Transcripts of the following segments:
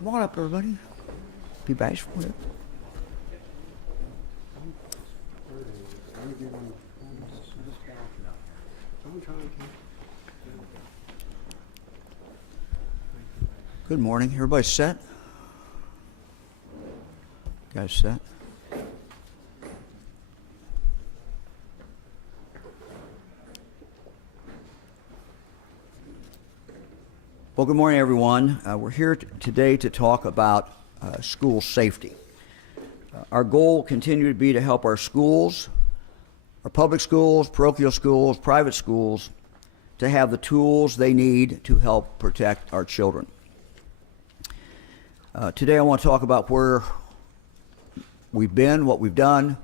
Come on up, everybody. Be bashful. Good morning. Everybody set? Guys set? Well, good morning, everyone. We're here today to talk about school safety. Our goal will continue to be to help our schools, our public schools, parochial schools, private schools, to have the tools they need to help protect our children. Today I want to talk about where we've been, what we've done,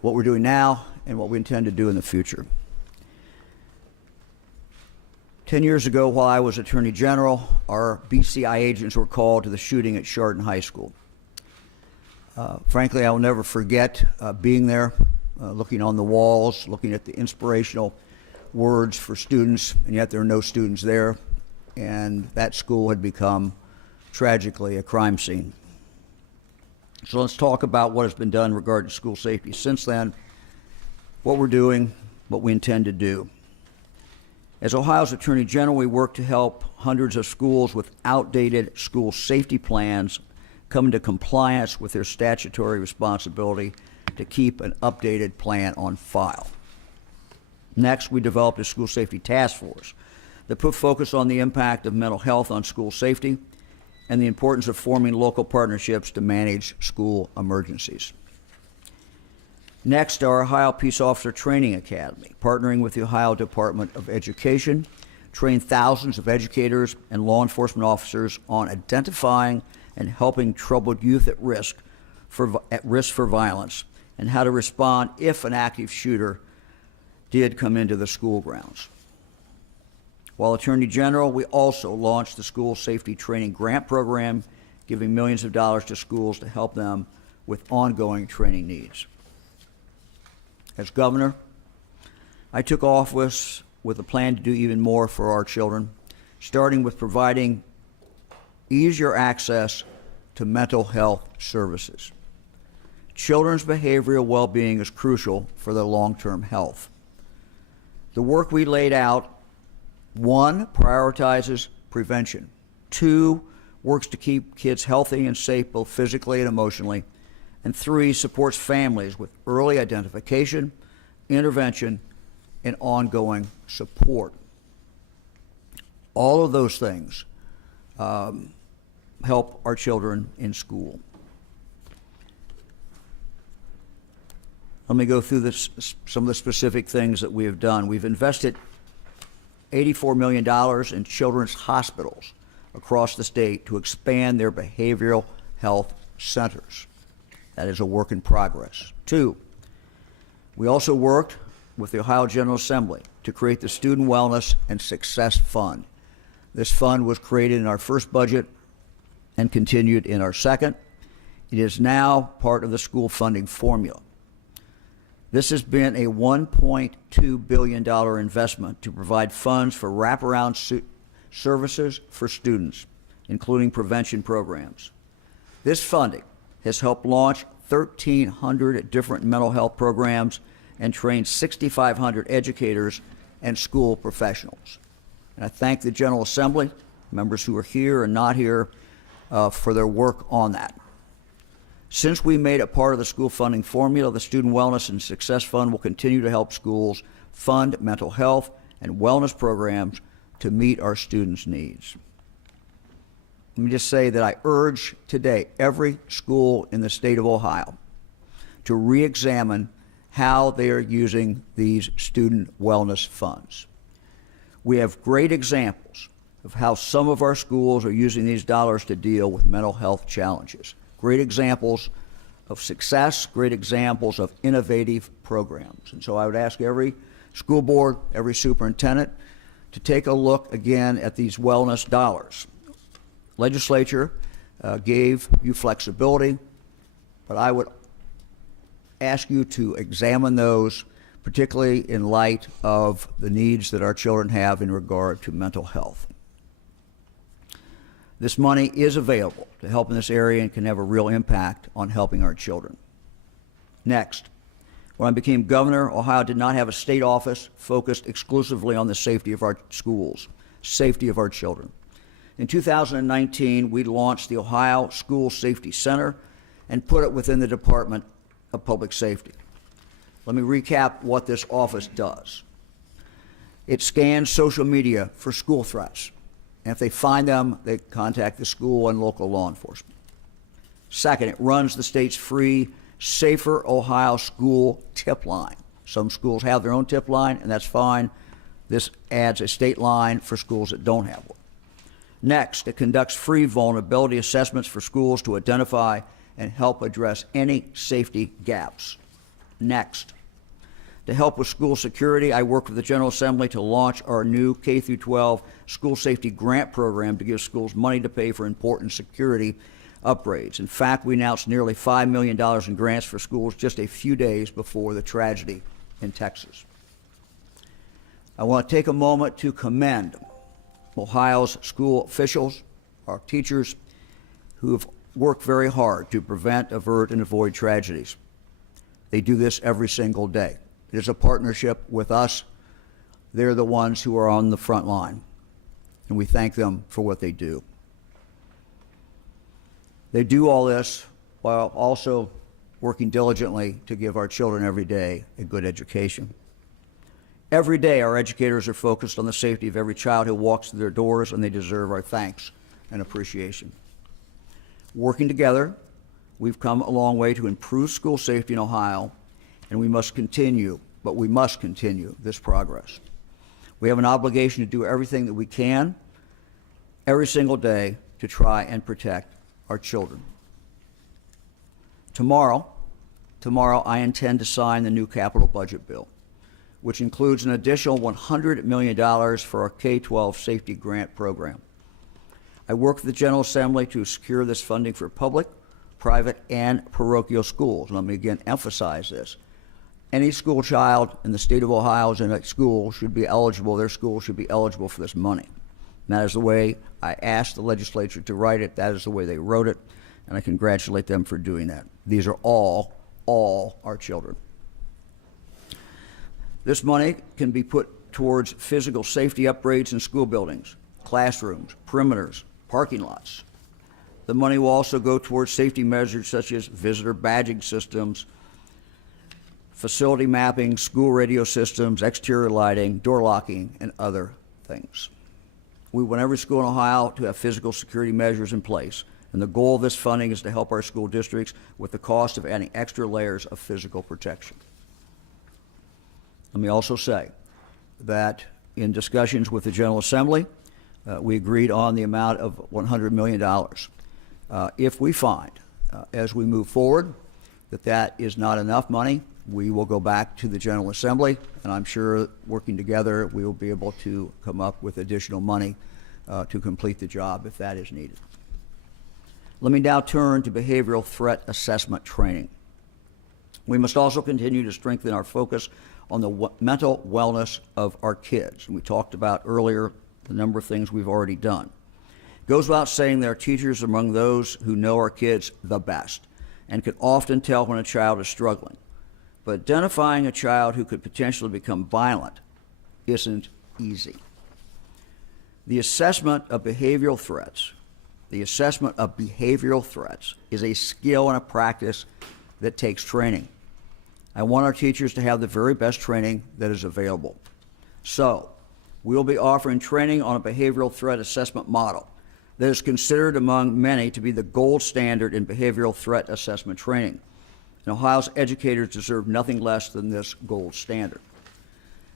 what we're doing now, and what we intend to do in the future. 10 years ago, while I was Attorney General, our BCI agents were called to the shooting at Chardon High School. Frankly, I will never forget being there, looking on the walls, looking at the inspirational words for students, and yet there are no students there, and that school had become, tragically, a crime scene. So let's talk about what has been done regarding school safety since then, what we're doing, what we intend to do. As Ohio's Attorney General, we work to help hundreds of schools with outdated school safety plans come into compliance with their statutory responsibility to keep an updated plan on file. Next, we developed a school safety task force that put focus on the impact of mental health on school safety and the importance of forming local partnerships to manage school emergencies. Next, our Ohio Peace Officer Training Academy, partnering with the Ohio Department of Education, trained thousands of educators and law enforcement officers on identifying and helping troubled youth at risk for violence and how to respond if an active shooter did come into the school grounds. While Attorney General, we also launched the School Safety Training Grant Program, giving millions of dollars to schools to help them with ongoing training needs. As governor, I took office with a plan to do even more for our children, starting with providing easier access to mental health services. Children's behavioral well-being is crucial for their long-term health. The work we laid out, 1, prioritizes prevention. 2, works to keep kids healthy and safe both physically and emotionally. And 3, supports families with early identification, intervention, and ongoing support. All of those things help our children in school. Let me go through some of the specific things that we have done. We've invested $84 million in children's hospitals across the state to expand their behavioral health centers. That is a work in progress. 2, we also worked with the Ohio General Assembly to create the Student Wellness and Success Fund. This fund was created in our first budget and continued in our second. It is now part of the school funding formula. This has been a $1.2 billion investment to provide funds for wraparound services for students, including prevention programs. This funding has helped launch 1,300 different mental health programs and train 6,500 educators and school professionals. And I thank the General Assembly, members who are here and not here, for their work on that. Since we made it part of the school funding formula, the Student Wellness and Success Fund will continue to help schools fund mental health and wellness programs to meet our students' needs. Let me just say that I urge today every school in the state of Ohio to re-examine how they are using these student wellness funds. We have great examples of how some of our schools are using these dollars to deal with mental health challenges. Great examples of success, great examples of innovative programs. And so I would ask every school board, every superintendent to take a look again at these wellness dollars. Legislature gave you flexibility, but I would ask you to examine those, particularly in light of the needs that our children have in regard to mental health. This money is available to help in this area and can have a real impact on helping our children. Next, when I became governor, Ohio did not have a state office focused exclusively on the safety of our schools, safety of our children. In 2019, we launched the Ohio School Safety Center and put it within the Department of Public Safety. Let me recap what this office does. It scans social media for school threats. And if they find them, they contact the school and local law enforcement. Second, it runs the state's free Safer Ohio School tip line. Some schools have their own tip line, and that's fine. This adds a state line for schools that don't have one. Next, it conducts free vulnerability assessments for schools to identify and help address any safety gaps. Next, to help with school security, I worked with the General Assembly to launch our new K-12 school safety grant program to give schools money to pay for important security upgrades. In fact, we announced nearly $5 million in grants for schools just a few days before the tragedy in Texas. I want to take a moment to commend Ohio's school officials, our teachers, who have worked very hard to prevent, avert, and avoid tragedies. They do this every single day. It is a partnership with us. They're the ones who are on the front line, and we thank them for what they do. They do all this while also working diligently to give our children every day a good education. Every day, our educators are focused on the safety of every child who walks through their doors, and they deserve our thanks and appreciation. Working together, we've come a long way to improve school safety in Ohio, and we must continue this progress. We have an obligation to do everything that we can every single day to try and protect our children. Tomorrow I intend to sign the new capital budget bill, which includes an additional $100 million for our K-12 safety grant program. I worked with the General Assembly to secure this funding for public, private, and parochial schools. Let me again emphasize this. Any school child in the state of Ohio is in a school should be eligible, their school should be eligible for this money. And that is the way I asked the legislature to write it. That is the way they wrote it, and I congratulate them for doing that. These are all our children. This money can be put towards physical safety upgrades in school buildings, classrooms, perimeters, parking lots. The money will also go towards safety measures such as visitor badging systems, facility mapping, school radio systems, exterior lighting, door locking, and other things. We want every school in Ohio to have physical security measures in place, and the goal of this funding is to help our school districts with the cost of adding extra layers of physical protection. Let me also say that in discussions with the General Assembly, we agreed on the amount of $100 million. If we find, as we move forward, that that is not enough money, we will go back to the General Assembly, and I'm sure working together we will be able to come up with additional money to complete the job if that is needed. Let me now turn to behavioral threat assessment training. We must also continue to strengthen our focus on the mental wellness of our kids. And we talked about earlier the number of things we've already done. It goes without saying that our teachers are among those who know our kids the best and can often tell when a child is struggling. But identifying a child who could potentially become violent isn't easy. The assessment of behavioral threats is a skill and a practice that takes training. I want our teachers to have the very best training that is available. So, we'll be offering training on a behavioral threat assessment model that is considered among many to be the gold standard in behavioral threat assessment training. And Ohio's educators deserve nothing less than this gold standard.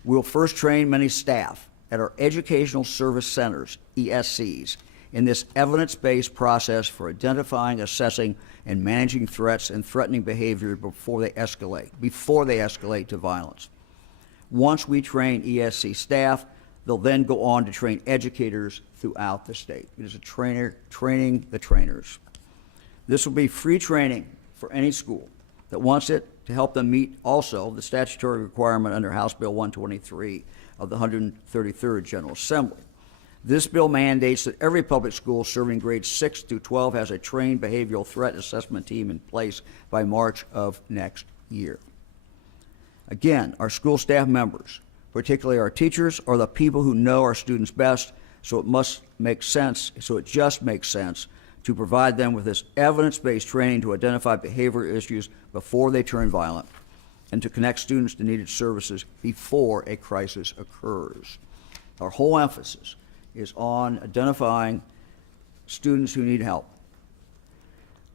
We'll first train many staff at our Educational Service Centers, ESCs, in this evidence-based process for identifying, assessing, and managing threats and threatening behavior before they escalate to violence. Once we train ESC staff, they'll then go on to train educators throughout the state. It is a trainer training the trainers. This will be free training for any school that wants it, to help them meet also the statutory requirement under House Bill 123 of the 133rd General Assembly. This bill mandates that every public school serving grades 6 through 12 has a trained behavioral threat assessment team in place by March of next year. Again, our school staff members, particularly our teachers, are the people who know our students best, so it just makes sense to provide them with this evidence-based training to identify behavioral issues before they turn violent and to connect students to needed services before a crisis occurs. Our whole emphasis is on identifying students who need help.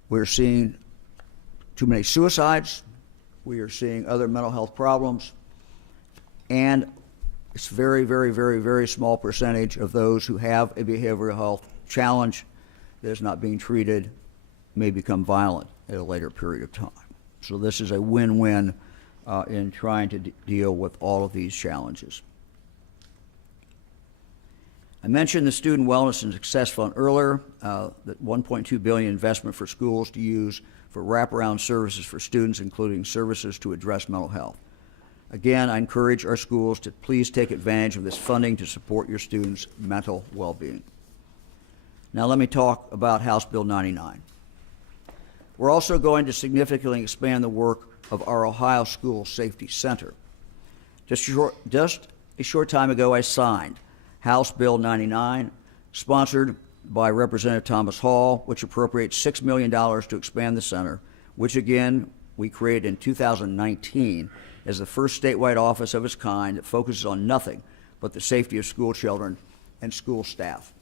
We're seeing too many suicides. We are seeing other mental health problems. And it's very, very, very, very small percentage of those who have a behavioral health challenge that is not being treated may become violent at a later period of time. So this is a win-win in trying to deal with all of these challenges. I mentioned the Student Wellness and Success Fund earlier, that $1.2 billion investment for schools to use for wraparound services for students, including services to address mental health. Again, I encourage our schools to please take advantage of this funding to support your students' mental well-being. Now let me talk about House Bill 99. We're also going to significantly expand the work of our Ohio School Safety Center. Just a short time ago, I signed House Bill 99, sponsored by Representative Thomas Hall, which appropriates $6 million to expand the center, which again we created in 2019 as the first statewide office of its kind that focuses on nothing but the safety of school children and school staff.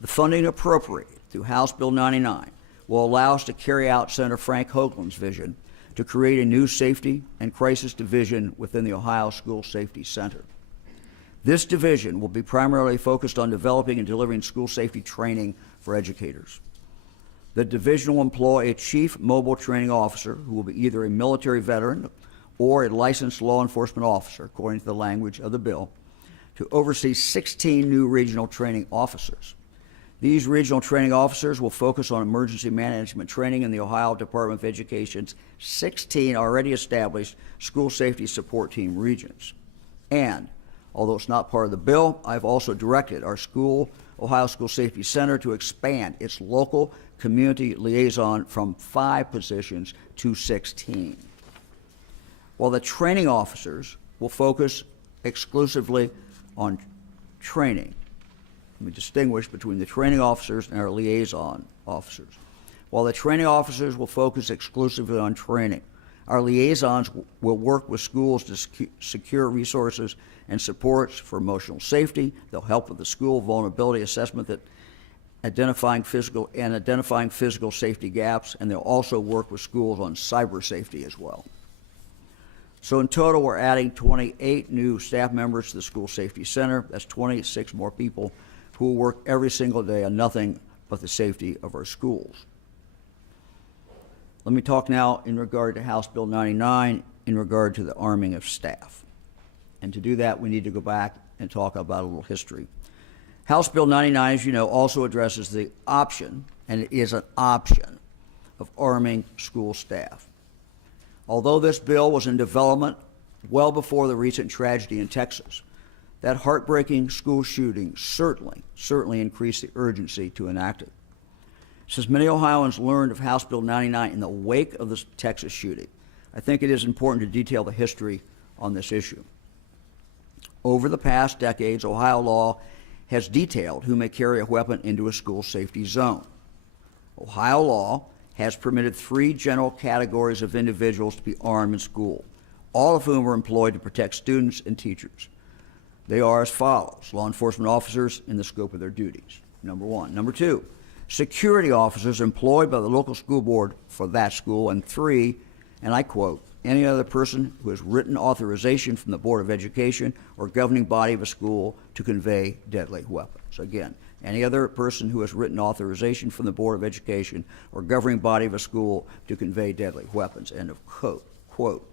The funding appropriated through House Bill 99 will allow us to carry out Senator Frank Hoagland's vision to create a new safety and crisis division within the Ohio School Safety Center. This division will be primarily focused on developing and delivering school safety training for educators. The division will employ a chief mobile training officer who will be either a military veteran or a licensed law enforcement officer, according to the language of the bill, to oversee 16 new regional training officers. These regional training officers will focus on emergency management training in the Ohio Department of Education's 16 already established school safety support team regions. And, although it's not part of the bill, I've also directed our Ohio School Safety Center to expand its local community liaison from 5 positions to 16. While the training officers will focus exclusively on training. Let me distinguish between the training officers and our liaison officers. While the training officers will focus exclusively on training, our liaisons will work with schools to secure resources and supports for emotional safety. They'll help with the school vulnerability assessment, that identifying physical safety gaps, and they'll also work with schools on cyber safety as well. So in total, we're adding 28 new staff members to the School Safety Center. That's 26 more people who will work every single day on nothing but the safety of our schools. Let me talk now in regard to House Bill 99 in regard to the arming of staff. And to do that, we need to go back and talk about a little history. House Bill 99, as you know, also addresses the option, and it is an option, of arming school staff. Although this bill was in development well before the recent tragedy in Texas, that heartbreaking school shooting certainly increased the urgency to enact it. Since many Ohioans learned of House Bill 99 in the wake of the Texas shooting, I think it is important to detail the history on this issue. Over the past decades, Ohio law has detailed who may carry a weapon into a school safety zone. Ohio law has permitted 3 general categories of individuals to be armed in school, all of whom are employed to protect students and teachers. They are as follows: law enforcement officers in the scope of their duties, number 1. Number 2, security officers employed by the local school board for that school. And 3, and I quote, any other person who has written authorization from the Board of Education or governing body of a school to convey deadly weapons. Again, any other person who has written authorization from the Board of Education or governing body of a school to convey deadly weapons, end of quote.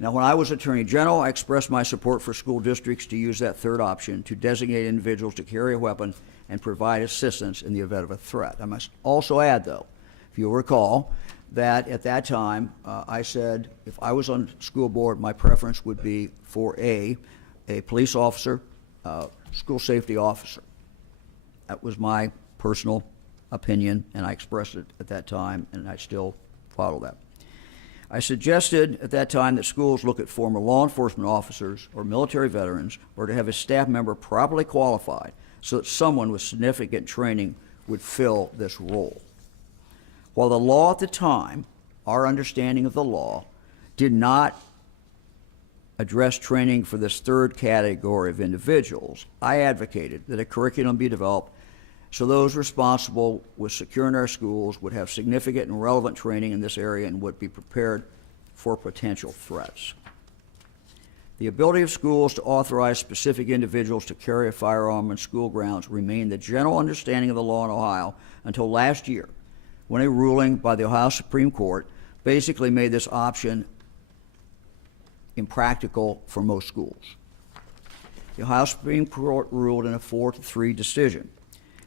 Now, when I was Attorney General, I expressed my support for school districts to use that third option to designate individuals to carry a weapon and provide assistance in the event of a threat. I must also add, though, if you'll recall, that at that time I said if I was on the school board, my preference would be for a police officer, school safety officer. That was my personal opinion, and I expressed it at that time, and I still follow that. I suggested at that time that schools look at former law enforcement officers or military veterans, or to have a staff member properly qualified so that someone with significant training would fill this role. While the law at the time, our understanding of the law, did not address training for this third category of individuals, I advocated that a curriculum be developed so those responsible with securing our schools would have significant and relevant training in this area and would be prepared for potential threats. The ability of schools to authorize specific individuals to carry a firearm on school grounds remained the general understanding of the law in Ohio until last year, when a ruling by the Ohio Supreme Court basically made this option impractical for most schools. The Ohio Supreme Court ruled in a 4-3 decision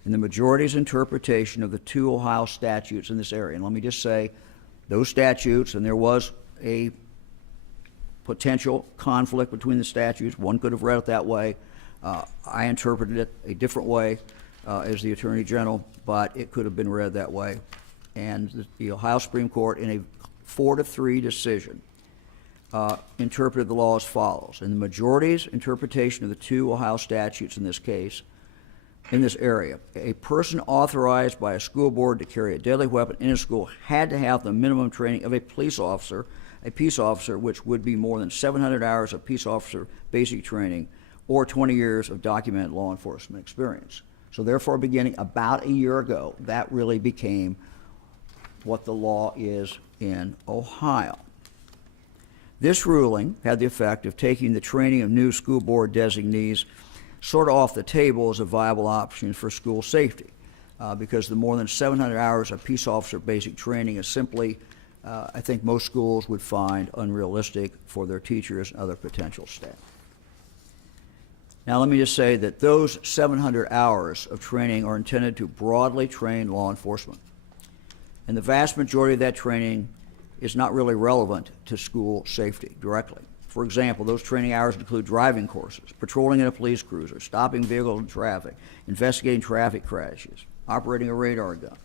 in the majority's interpretation of the 2 Ohio statutes in this area. And let me just say, those statutes, and there was a potential conflict between the statutes. One could have read it that way. I interpreted it a different way as the Attorney General, but it could have been read that way. And the Ohio Supreme Court, in a 4-3 decision, interpreted the law as follows. In the majority's interpretation of the 2 Ohio statutes in this case, in this area, a person authorized by a school board to carry a deadly weapon in a school had to have the minimum training of a peace officer, which would be more than 700 hours of peace officer basic training or 20 years of documented law enforcement experience. So therefore, beginning about a year ago, that really became what the law is in Ohio. This ruling had the effect of taking the training of new school board designees sort of off the table as a viable option for school safety, because the more than 700 hours of peace officer basic training is simply, I think most schools would find unrealistic for their teachers and other potential staff. Now let me just say that those 700 hours of training are intended to broadly train law enforcement. And the vast majority of that training is not really relevant to school safety directly. For example, those training hours include driving courses, patrolling in a police cruiser, stopping vehicles in traffic, investigating traffic crashes, operating a radar gun.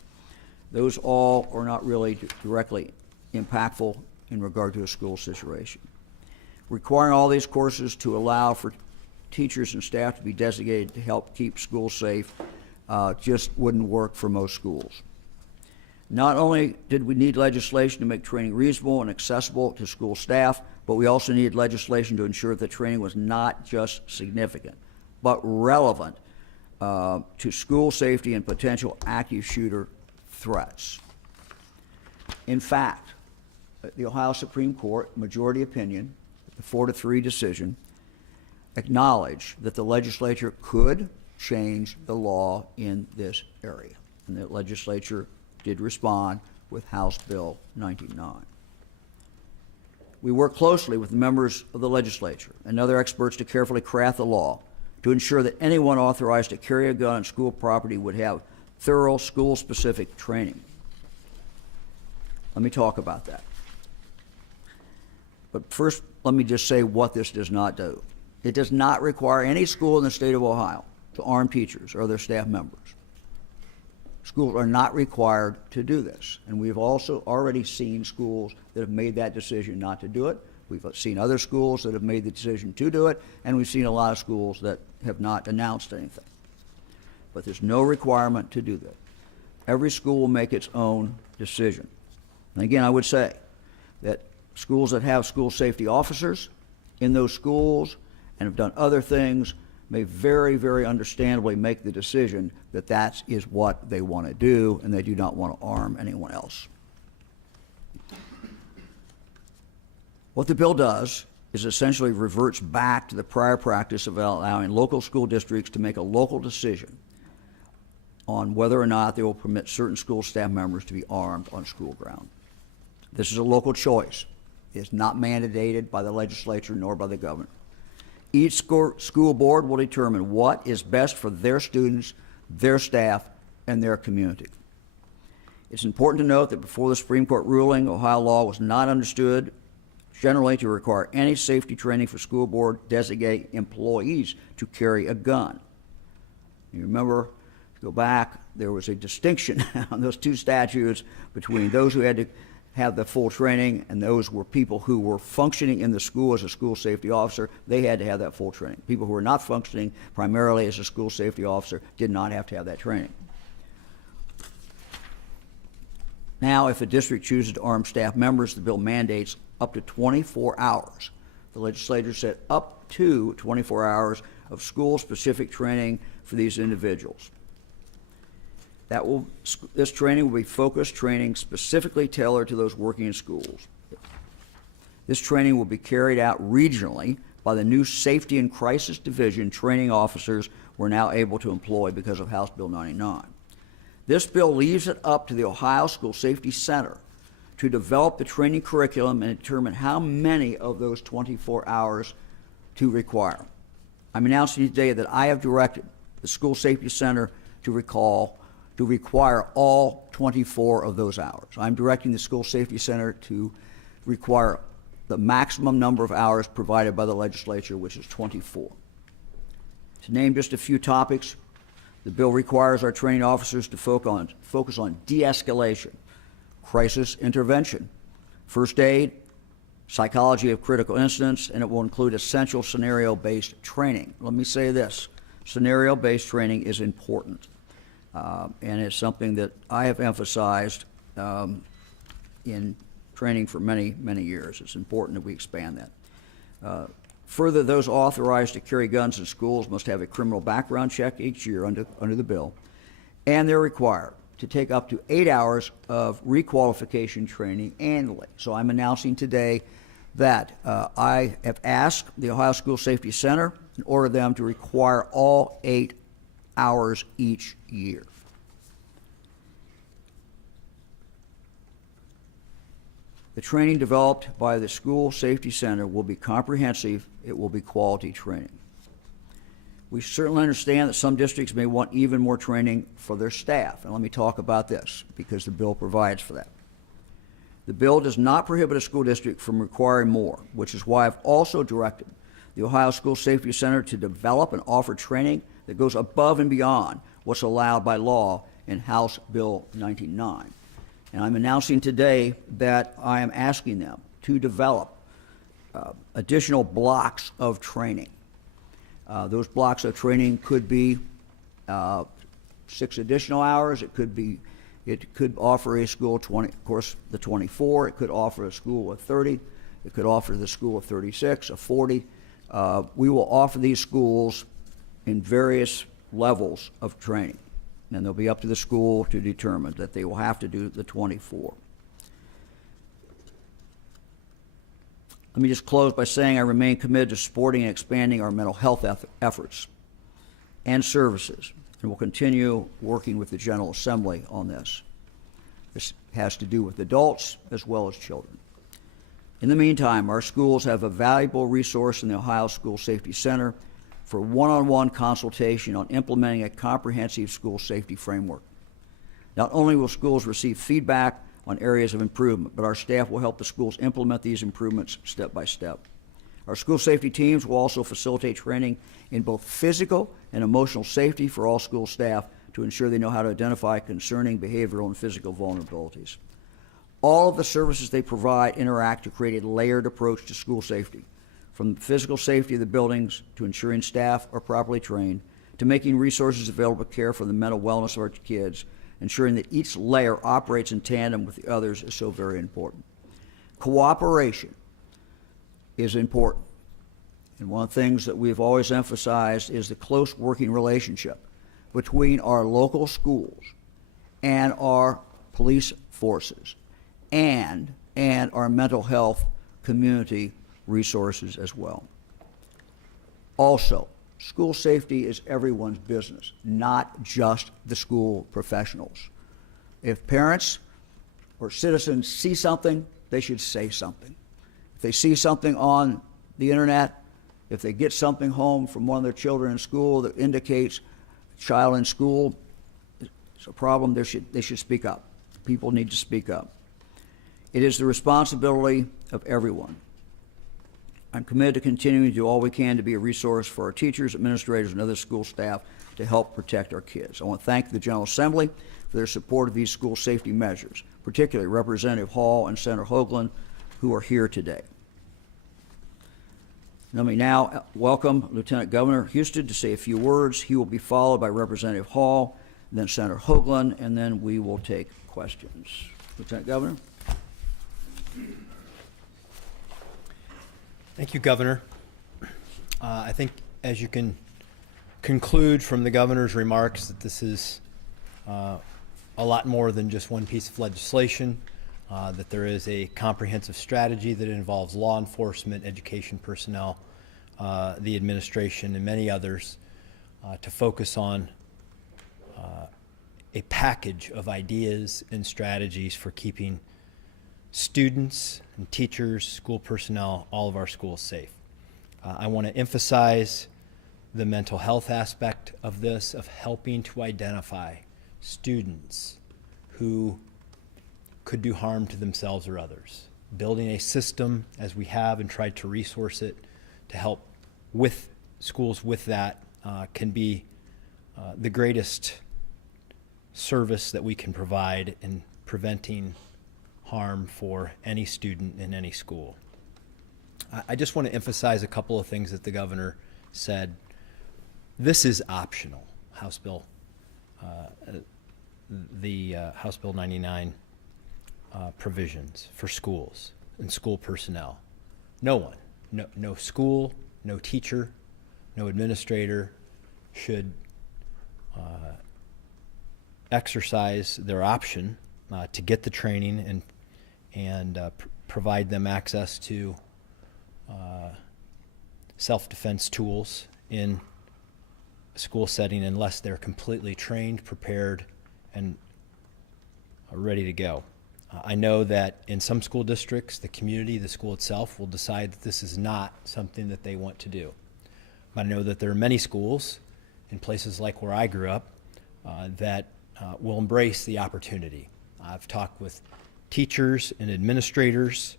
Those all are not really directly impactful in regard to a school situation. Requiring all these courses to allow for teachers and staff to be designated to help keep schools safe just wouldn't work for most schools. Not only did we need legislation to make training reasonable and accessible to school staff, but we also needed legislation to ensure that training was not just significant, but relevant to school safety and potential active shooter threats. In fact, the Ohio Supreme Court, majority opinion, the 4-3 decision, acknowledged that the legislature could change the law in this area. And the legislature did respond with House Bill 99. We worked closely with members of the legislature and other experts to carefully craft the law to ensure that anyone authorized to carry a gun on school property would have thorough school-specific training. Let me talk about that. But first, let me just say what this does not do. It does not require any school in the state of Ohio to arm teachers or their staff members. Schools are not required to do this. And we've also already seen schools that have made that decision not to do it. We've seen other schools that have made the decision to do it, and we've seen a lot of schools that have not announced anything. But there's no requirement to do that. Every school will make its own decision. And again, I would say that schools that have school safety officers in those schools and have done other things may very, very understandably make the decision that that is what they want to do, and they do not want to arm anyone else. What the bill does is essentially reverts back to the prior practice of allowing local school districts to make a local decision on whether or not they will permit certain school staff members to be armed on school ground. This is a local choice. It is not mandated by the legislature nor by the governor. Each school board will determine what is best for their students, their staff, and their community. It's important to note that before the Supreme Court ruling, Ohio law was not understood generally to require any safety training for school board designate employees to carry a gun. You remember, go back, there was a distinction on those two statutes between those who had to have the full training and those were people who were functioning in the school as a school safety officer. They had to have that full training. People who were not functioning primarily as a school safety officer did not have to have that training. Now, if a district chooses to arm staff members, the bill mandates up to 24 hours. The legislature said up to 24 hours of school-specific training for these individuals. This training will be focused training specifically tailored to those working in schools. This training will be carried out regionally by the new Safety and Crisis Division training officers we're now able to employ because of House Bill 99. This bill leaves it up to the Ohio School Safety Center to develop the training curriculum and determine how many of those 24 hours to require. I'm announcing today that I have directed the School Safety Center to require all 24 of those hours. I'm directing the School Safety Center to require the maximum number of hours provided by the legislature, which is 24. To name just a few topics, the bill requires our training officers to focus on de-escalation, crisis intervention, first aid, psychology of critical incidents, and it will include essential scenario-based training. Let me say this, scenario-based training is important. And it's something that I have emphasized in training for many, many years. It's important that we expand that. Further, those authorized to carry guns in schools must have a criminal background check each year under the bill, and they're required to take up to 8 hours of requalification training annually. So I'm announcing today that I have asked the Ohio School Safety Center and ordered them to require all 8 hours each year. The training developed by the School Safety Center will be comprehensive. It will be quality training. We certainly understand that some districts may want even more training for their staff, and let me talk about this because the bill provides for that. The bill does not prohibit a school district from requiring more, which is why I've also directed the Ohio School Safety Center to develop and offer training that goes above and beyond what's allowed by law in House Bill 99. And I'm announcing today that I am asking them to develop additional blocks of training. Those blocks of training could be 6 additional hours. It could offer a school 20, of course, the 24. It could offer a school of 30. It could offer the school of 36, of 40. We will offer these schools in various levels of training, and they'll be up to the school to determine that they will have to do the 24. Let me just close by saying I remain committed to supporting and expanding our mental health efforts and services, and will continue working with the General Assembly on this. This has to do with adults as well as children. In the meantime, our schools have a valuable resource in the Ohio School Safety Center for one-on-one consultation on implementing a comprehensive school safety framework. Not only will schools receive feedback on areas of improvement, but our staff will help the schools implement these improvements step by step. Our school safety teams will also facilitate training in both physical and emotional safety for all school staff to ensure they know how to identify concerning behavioral and physical vulnerabilities. All of the services they provide interact to create a layered approach to school safety, from the physical safety of the buildings to ensuring staff are properly trained, to making resources available to care for the mental wellness of our kids. Ensuring that each layer operates in tandem with the others is so very important. Cooperation is important. And one of the things that we've always emphasized is the close working relationship between our local schools and our police forces and our mental health community resources as well. Also, school safety is everyone's business, not just the school professionals. If parents or citizens see something, they should say something. If they see something on the internet, if they get something home from one of their children in school that indicates a child in school is a problem, they should speak up. People need to speak up. It is the responsibility of everyone. I'm committed to continuing to do all we can to be a resource for our teachers, administrators, and other school staff to help protect our kids. I want to thank the General Assembly for their support of these school safety measures, particularly Representative Hall and Senator Hoagland, who are here today. Let me now welcome Lieutenant Governor Houston to say a few words. He will be followed by Representative Hall, then Senator Hoagland, and then we will take questions. Lieutenant Governor. Thank you, Governor. I think as you can conclude from the Governor's remarks that this is a lot more than just one piece of legislation, that there is a comprehensive strategy that involves law enforcement, education personnel, the administration, and many others to focus on a package of ideas and strategies for keeping students and teachers, school personnel, all of our schools safe. I want to emphasize the mental health aspect of this, of helping to identify students who could do harm to themselves or others. Building a system, as we have and tried to resource it, to help with schools with that can be the greatest service that we can provide in preventing harm for any student in any school. I just want to emphasize a couple of things that the Governor said. This is optional, House Bill, House Bill 99 provisions for schools and school personnel. No one, no school, no teacher, no administrator should exercise their option to get the training and provide them access to self-defense tools in a school setting unless they're completely trained, prepared, and ready to go. I know that in some school districts, the community, the school itself, will decide that this is not something that they want to do. But I know that there are many schools in places like where I grew up that will embrace the opportunity. I've talked with teachers and administrators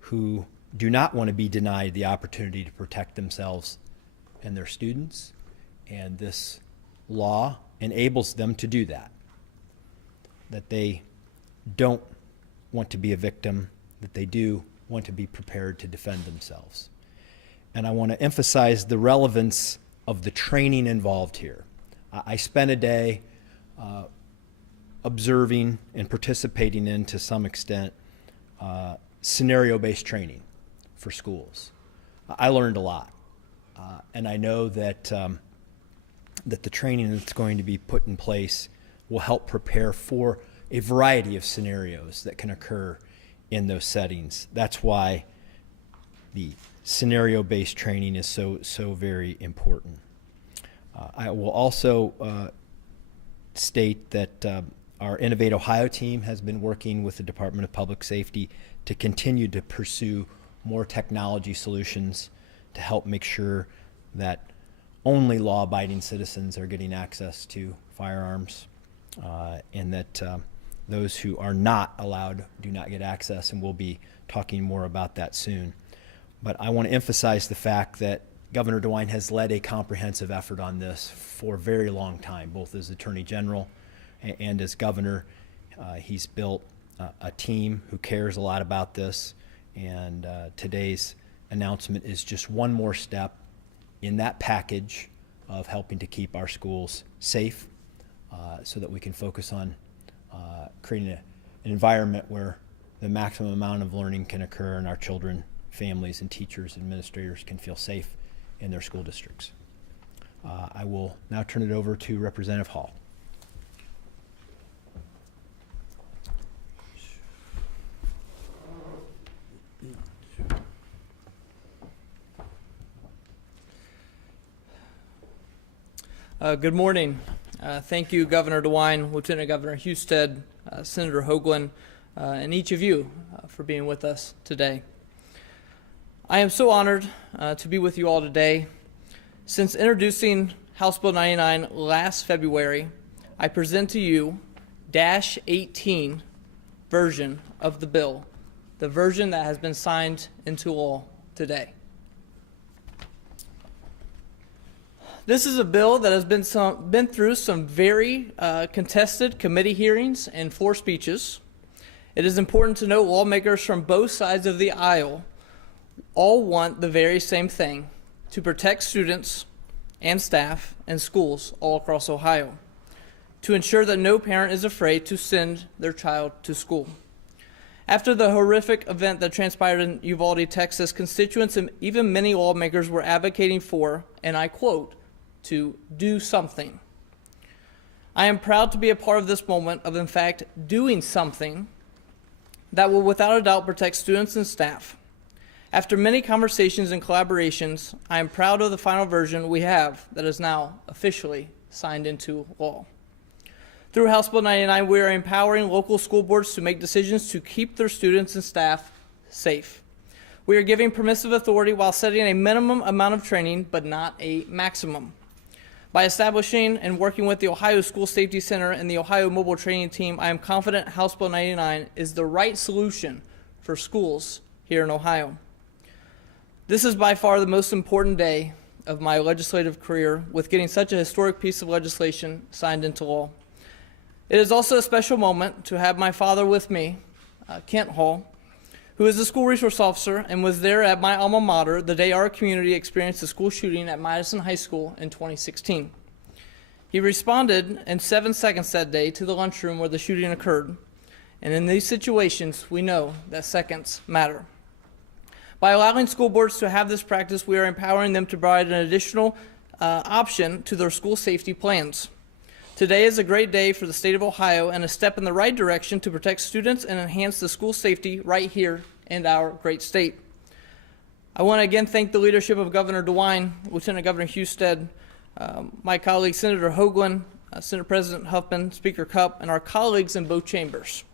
who do not want to be denied the opportunity to protect themselves and their students, and this law enables them to do that. That they don't want to be a victim, that they do want to be prepared to defend themselves. And I want to emphasize the relevance of the training involved here. I spent a day observing and participating in, to some extent, scenario-based training for schools. I learned a lot, and I know that that the training that's going to be put in place will help prepare for a variety of scenarios that can occur in those settings. That's why the scenario-based training is so very important. I will also state that our Innovate Ohio team has been working with the Department of Public Safety to continue to pursue more technology solutions to help make sure that only law-abiding citizens are getting access to firearms, and that those who are not allowed do not get access, and we'll be talking more about that soon. But I want to emphasize the fact that Governor DeWine has led a comprehensive effort on this for a very long time, both as Attorney General and as Governor. He's built a team who cares a lot about this, and today's announcement is just one more step in that package of helping to keep our schools safe, so that we can focus on creating an environment where the maximum amount of learning can occur and our children, families, and teachers, administrators can feel safe in their school districts. I will now turn it over to Representative Hall. Good morning. Thank you, Governor DeWine, Lieutenant Governor Husted, Senator Hoagland, and each of you for being with us today. I am so honored to be with you all today. Since introducing House Bill 99 last February, I present to you Dash 18 version of the bill, the version that has been signed into law today. This is a bill that has been through some very contested committee hearings and floor speeches. It is important to note lawmakers from both sides of the aisle all want the very same thing: to protect students and staff and schools all across Ohio, to ensure that no parent is afraid to send their child to school. After the horrific event that transpired in Uvalde, Texas, constituents and even many lawmakers were advocating for, and I quote, to do something. I am proud to be a part of this moment of, in fact, doing something that will without a doubt protect students and staff. After many conversations and collaborations, I am proud of the final version we have that is now officially signed into law. Through House Bill 99, we are empowering local school boards to make decisions to keep their students and staff safe. We are giving permissive authority while setting a minimum amount of training, but not a maximum. By establishing and working with the Ohio School Safety Center and the Ohio Mobile Training Team, I am confident House Bill 99 is the right solution for schools here in Ohio. This is by far the most important day of my legislative career, with getting such a historic piece of legislation signed into law. It is also a special moment to have my father with me, Kent Hall, who is a school resource officer and was there at my alma mater the day our community experienced a school shooting at Madison High School in 2016. He responded in 7 seconds that day to the lunchroom where the shooting occurred, and in these situations, we know that seconds matter. By allowing school boards to have this practice, we are empowering them to provide an additional option to their school safety plans. Today is a great day for the state of Ohio and a step in the right direction to protect students and enhance the school safety right here in our great state. I want to again thank the leadership of Governor DeWine, Lieutenant Governor Husted, my colleague Senator Hoagland, Senate President Huffman, Speaker Cupp, and our colleagues in both chambers.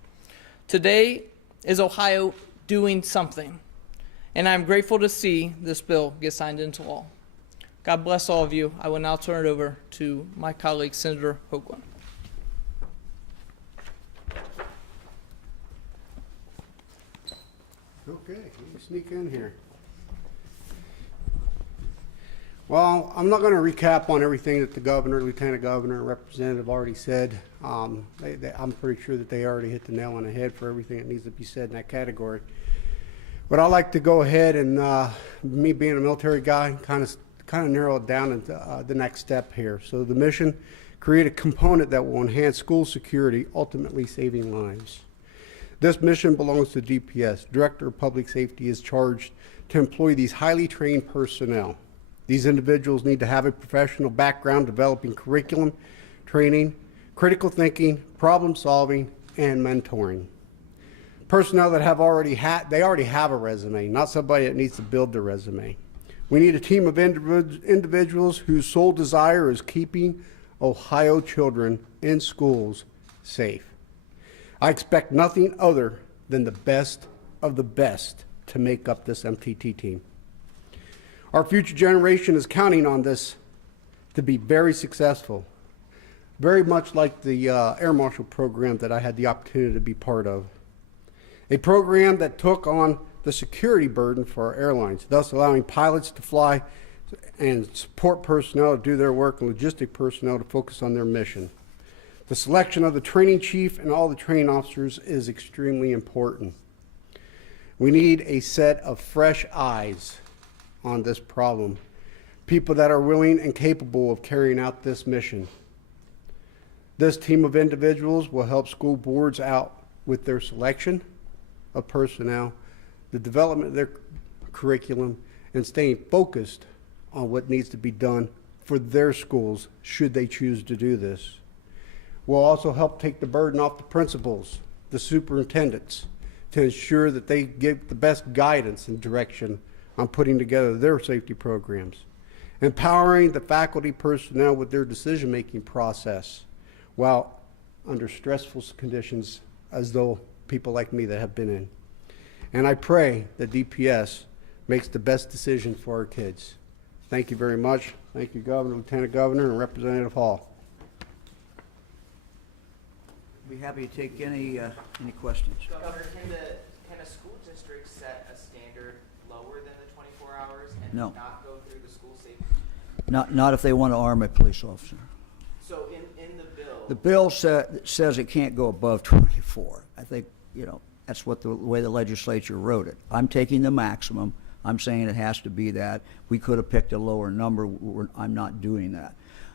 Today is Ohio doing something, and I'm grateful to see this bill get signed into law. God bless all of you. I will now turn it over to my colleague, Senator Hoagland. Okay, let me sneak in here. Well, I'm not going to recap on everything that the governor, lieutenant governor, and representative already said. I'm pretty sure that they already hit the nail on the head for everything that needs to be said in that category. But I'd like to go ahead and, me being a military guy, kind of narrow it down into the next step here. So the mission, create a component that will enhance school security, ultimately saving lives. This mission belongs to DPS. Director of Public Safety is charged to employ these highly trained personnel. These individuals need to have a professional background developing curriculum, training, critical thinking, problem solving, and mentoring. Personnel that already have a resume, not somebody that needs to build their resume. We need a team of individuals whose sole desire is keeping Ohio children in schools safe. I expect nothing other than the best of the best to make up this MTT team. Our future generation is counting on this to be very successful, very much like the Air Marshal program that I had the opportunity to be part of. A program that took on the security burden for our airlines, thus allowing pilots to fly and support personnel to do their work and logistic personnel to focus on their mission. The selection of the training chief and all the training officers is extremely important. We need a set of fresh eyes on this problem, people that are willing and capable of carrying out this mission. This team of individuals will help school boards out with their selection of personnel, the development of their curriculum, and staying focused on what needs to be done for their schools should they choose to do this. We'll also help take the burden off the principals, the superintendents, to ensure that they give the best guidance and direction on putting together their safety programs. Empowering the faculty personnel with their decision-making process while under stressful conditions as though people like me that have been in. And I pray that DPS makes the best decision for our kids. Thank you very much. Thank you, Governor, Lieutenant Governor, and Representative Hall. Be happy to take any questions. Governor, can a school district set a standard lower than the 24 hours and No. not go through the school safety? Not if they want to arm a police officer. So in the bill, The bill says it can't go above 24. I think, that's what the way the legislature wrote it. I'm taking the maximum. I'm saying it has to be that. We could have picked a lower number. I'm not doing that.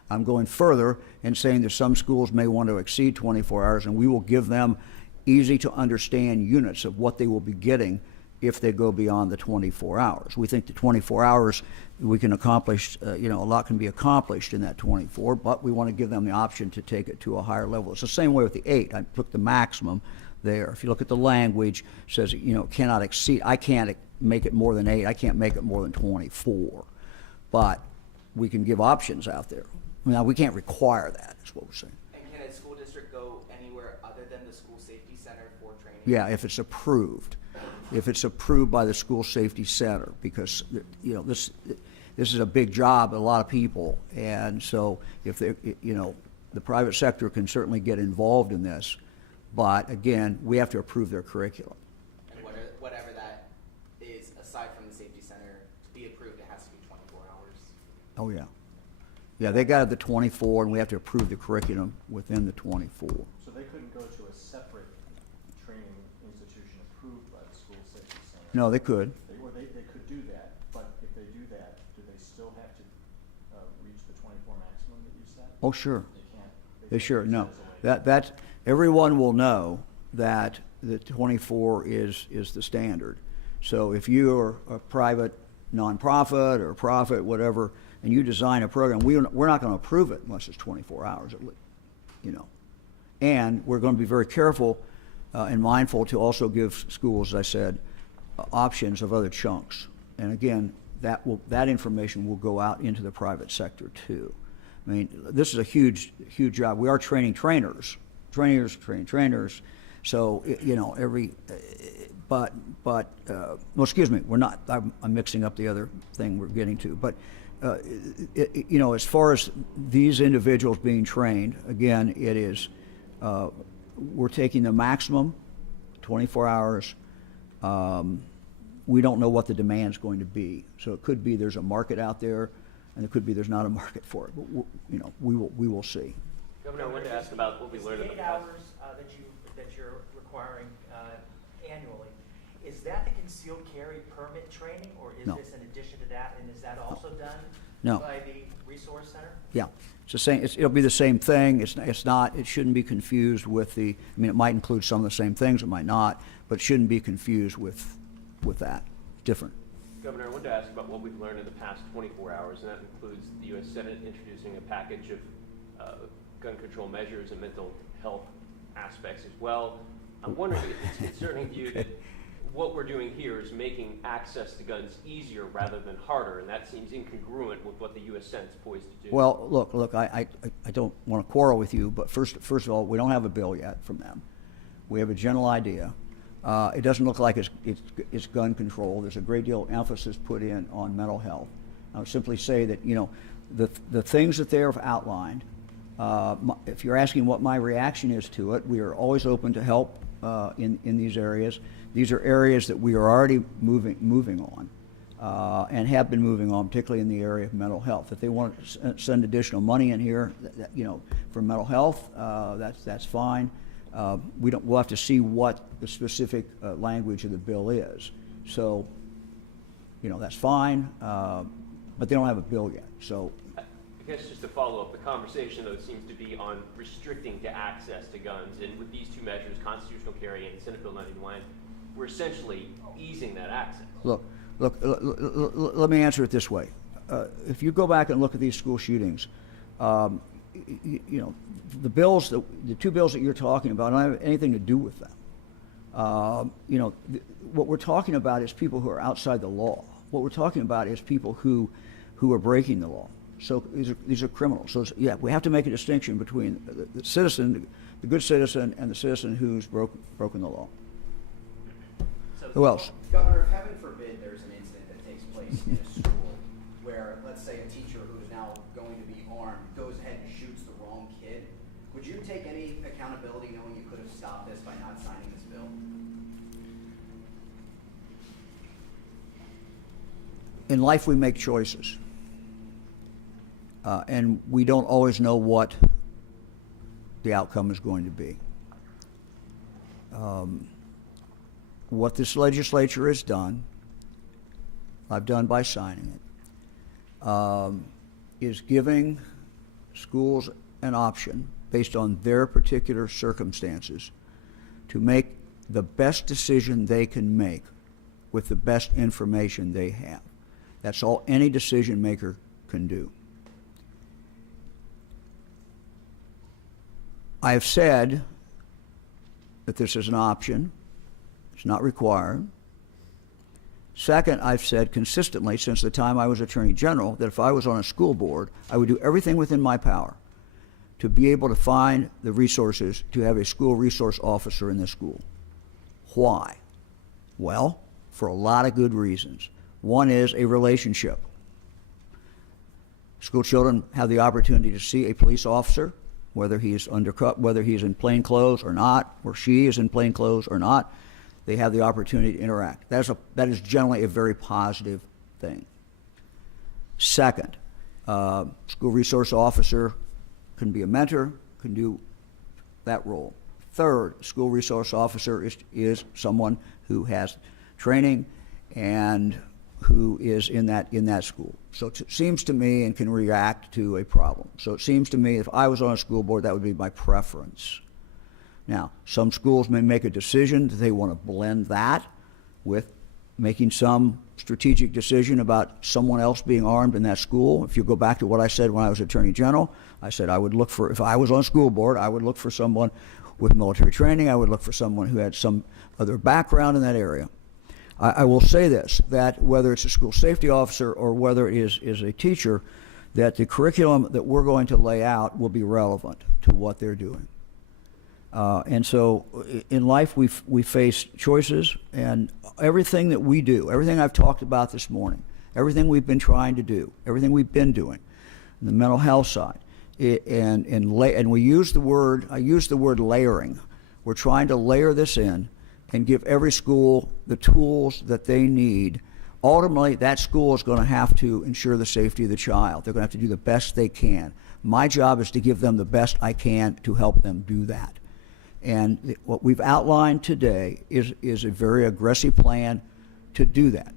I'm going further and saying that some schools may want to exceed 24 hours, and we will give them easy to understand units of what they will be getting if they go beyond the 24 hours. We think the 24 hours we can accomplish, a lot can be accomplished in that 24, but we want to give them the option to take it to a higher level. It's the same way with the 8. I took the maximum there. If you look at the language, it says, cannot exceed. I can't make it more than 8. I can't make it more than 24. But we can give options out there. Now, we can't require that, is what we're saying. and can a school district go anywhere other than the school safety center for training? Yeah, if it's approved. If it's approved by the school safety center, because, this is a big job, a lot of people. And so if they, the private sector can certainly get involved in this. But again, we have to approve their curriculum. And whatever that is, aside from the safety center, to be approved, it has to be 24 hours. Oh, yeah. Yeah, they got the 24, and we have to approve the curriculum within the 24. So they couldn't go to a separate training institution approved by the school safety center? No, they could. They could do that, but if they do that, do they still have to reach the 24 maximum that you set? Oh, sure. They can't. They sure, can't no. use it as a way. That's, everyone will know that the 24 is the standard. So if you're a private nonprofit or profit, whatever, and you design a program, we're not going to approve it unless it's 24 hours, And we're going to be very careful and mindful to also give schools, as I said, options of other chunks. And again, that information will go out into the private sector too. I mean, this is a huge job. We are training trainers. So, excuse me, we're not, I'm mixing up the other thing we're getting to. But, as far as these individuals being trained, again, it is, we're taking the maximum, 24 hours. We don't know what the demand's going to be. So it could be there's a market out there, and it could be there's not a market for it. But, we will see. Governor, I wanted to ask about what we learned in the 8 past. hours that you're requiring annually. is that the concealed carry permit training, or is No. this in addition to that, and is that also done No. by the resource center? Yeah, it's the same, it'll be the same thing. It's not, it shouldn't be confused with the, I mean, it might include some of the same things, it might not, but it shouldn't be confused with that. Different. Governor, I wanted to ask about what we've learned in the past 24 hours, and that includes the U.S. Senate introducing a package of gun control measures and mental health aspects as well. I'm wondering if it's concerning to you that what we're doing here is making access to guns easier rather than harder, and that seems incongruent with what the U.S. Senate's poised to do. Well, look, I don't want to quarrel with you, but first of all, we don't have a bill yet from them. We have a general idea. It doesn't look like it's gun control. There's a great deal of emphasis put in on mental health. I would simply say that, you know, the things that they have outlined, if you're asking what my reaction is to it, we are always open to help in these areas. These are areas that we are already moving on and have been moving on, particularly in the area of mental health. If they want to send additional money in here, you know, for mental health, that's fine. We'll have to see what the specific language of the bill is. So, you know, that's fine, but they don't have a bill yet. So, I guess just to follow up, the conversation, though, seems to be on restricting to access to guns. And with these two measures, constitutional carry and Senate Bill 99, we're essentially easing that access. Look, let me answer it this way. If you go back and look at these school shootings, you know, the two bills that you're talking about don't have anything to do with them. You know, what we're talking about is people who are outside the law. What we're talking about is people who are breaking the law. So these are criminals. So yeah, we have to make a distinction between the citizen, the good citizen, and the citizen who's broken the law. So, Who else? Governor, if heaven forbid there's an incident that takes place in a school where, let's say, a teacher who is now going to be armed goes ahead and shoots the wrong kid, would you take any accountability knowing you could have stopped this by not signing this bill? In life, we make choices. And we don't always know what the outcome is going to be. What this legislature has done, I've done by signing it, is giving schools an option based on their particular circumstances to make the best decision they can make with the best information they have. That's all any decision maker can do. I have said that this is an option. It's not required. Second, I've said consistently since the time I was Attorney General that if I was on a school board, I would do everything within my power to be able to find the resources to have a school resource officer in this school. Why? Well, for a lot of good reasons. One is a relationship. School children have the opportunity to see a police officer, whether he's whether he's in plain clothes or not, or she is in plain clothes or not. They have the opportunity to interact. That is generally a very positive thing. Second, school resource officer can be a mentor, can do that role. Third, school resource officer is someone who has training and who is in that school. So it seems to me and can react to a problem. So it seems to me if I was on a school board, that would be my preference. Now, some schools may make a decision that they want to blend that with making some strategic decision about someone else being armed in that school. If you go back to what I said when I was Attorney General, I said I would look for, if I was on a school board, I would look for someone with military training. I would look for someone who had some other background in that area. I will say this, that whether it's a school safety officer or whether it is a teacher, that the curriculum that we're going to lay out will be relevant to what they're doing. And so in life we face choices, and everything that we do, everything I've talked about this morning, everything we've been trying to do, everything we've been doing, on the mental health side, and we use the word, I use the word layering. We're trying to layer this in and give every school the tools that they need. Ultimately, that school is going to have to ensure the safety of the child. They're going to have to do the best they can. My job is to give them the best I can to help them do that. And what we've outlined today is a very aggressive plan to do that.